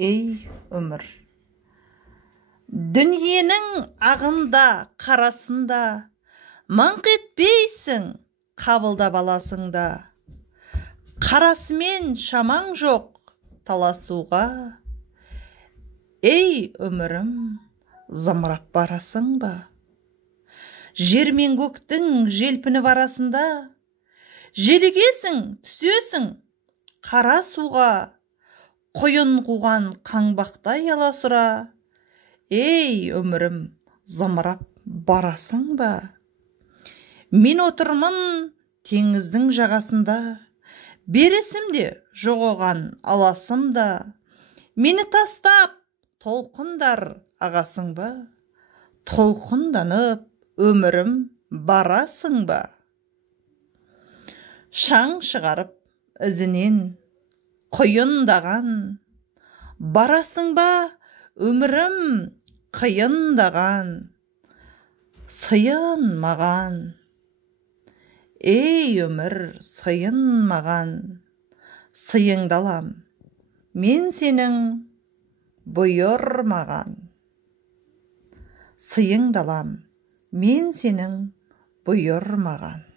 ей өмір. Дүниенің ағында, қарасында, маңқ етпейсің, қабылдап аласыңда. Қарасымен шамаң жоқ таласуға. Ей өмірім, зымырап барасың ба? Жер мен көктің желпініп арасында, желігесің, түсесің, қара суға. Құйын қуған қаңбақтай аласұра. Ей өмірім, зымырап барасың ба? Мен отырмын теңіздің жағасында, бересімде жоқ оған аласымда. Мені тастап толқындар ағасың ба? Толқынданып өмірім барасың ба? Шаң шығарып ізінен құйындаған, барасың ба өмірім қиындаған? Сыйын маған, ей өмір, сыйын маған. Сыйыңды алам, мен сенің бұйырмаған. Сыйыңды алам, мен сенің бұйырмаған.